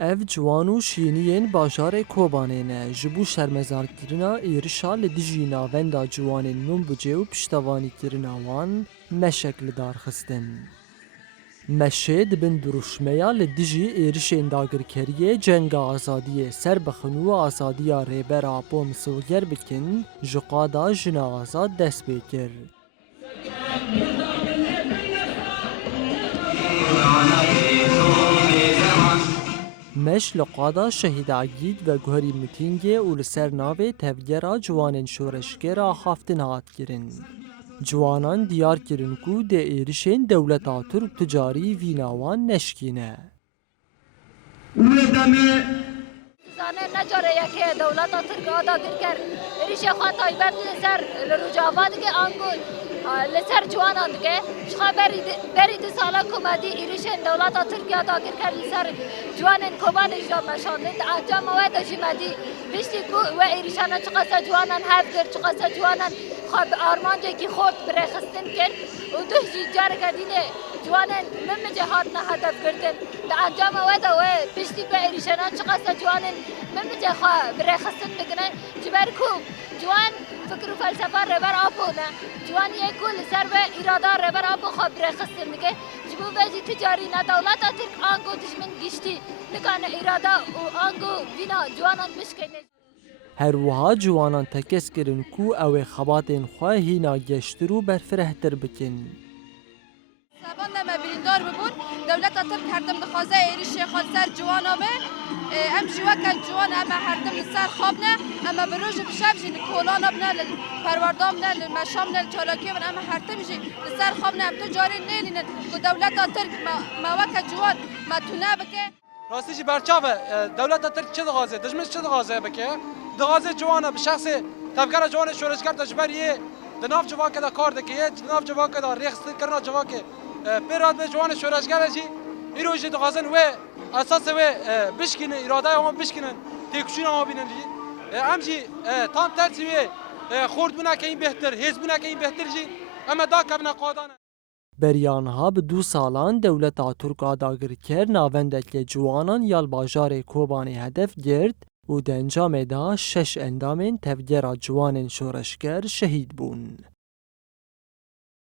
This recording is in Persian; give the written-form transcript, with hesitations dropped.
ev ciwan û şîniyên bajarê Kobanê ne ji bo şermezarkirina êrişa li dijî navenda ciwanên Minbicê û piştevanîkirina wan meşek li dar xistin. Meşê dibin duruşmeya li dijî êrişên dagirkeriyê cenga azadiyê serbixin û azadiya rêbera Bom Silger bikin ji qada jina azad dest pê kir. Meş li qada Şehîd Egîd ve guherî mîtîngê û li ser navê tevgera ciwanên şoreşgera haftin hat kirin. Ciwanan diyar kirin ku dê êrişên dewleta Tirk ticarî vîna wan neşkîne. زانه نجاره یکی دولت ترک آدا گرکر ریش خواه تایبت لسر لروجاوان که آنگو لسر جوانان که شخوا برید سالا کمدی ایریشن دولت ترک آدا گرکر لسر جوانن کمان اجرا مشاندن انجام مواد جمدی بیشتی کو و ایریشان چقاسا جوانان هف کرد چقاسا جوانان خواب آرمانجه که خورد برخستن کرد و دو جار کردینه جوانن ممجه هات نه هدف کردن انجام مواد و بیشتی به ایریشان چقاسا جوانن ممجه خواه برخستن بگنن جبر کو جوان فکر و فلسفه ربر آبو نه جوان یک کل سر به اراده ربر آبو خواه برخستن بگه جبو وجی تجاری نه دولت ترک آنگو دشمن گشتی نکان اراده و آنگو بینا جوانان مشکنه. Herwiha ciwanan tekez kirin ku ew ê xebatên xwe hîna geştir û berfirehtir bikin. Sevan deme birîndar bibûn, dewleta Tirk her tim dixwaze êrişê xwe ser ciwana be, em jî weke ciwan em ê her tim li ser xabne, em ê bi roj û bi şev jî li kolana bine, li perwerda bine, li meşa bine, li çalakiyê bine, em ê her tim jî li ser xabne, em tu carê nêlînin ku dewleta Tirk me weke ciwan me tune bike. راستی جی برچاوه دولت ترک چه دغازه دشمن چه دغازه بکه دغازه جوانه به شخص تفکر جوان شورشگر تجبر یه دناف جوان که دا کار دکه دناف جوان که دا ریخست کرنا جوان که پیراد به جوان شورشگر جی ایرو جی دغازن و اساس و بشکنه اراده هم بشکنن تکشین هم بینن جی هم جی تام ترسی و خورد بنا که این بهتر هیز بنا که این بهتر جی اما دا کبنا قادانه Beriyanha bi 2 salan dewleta Tirk dagirker navendekê ciwanan ya li bajarê Kobanê hedef girt û di encamê de 6 endamên tevgera ciwanên şoreşger şehîd bûn.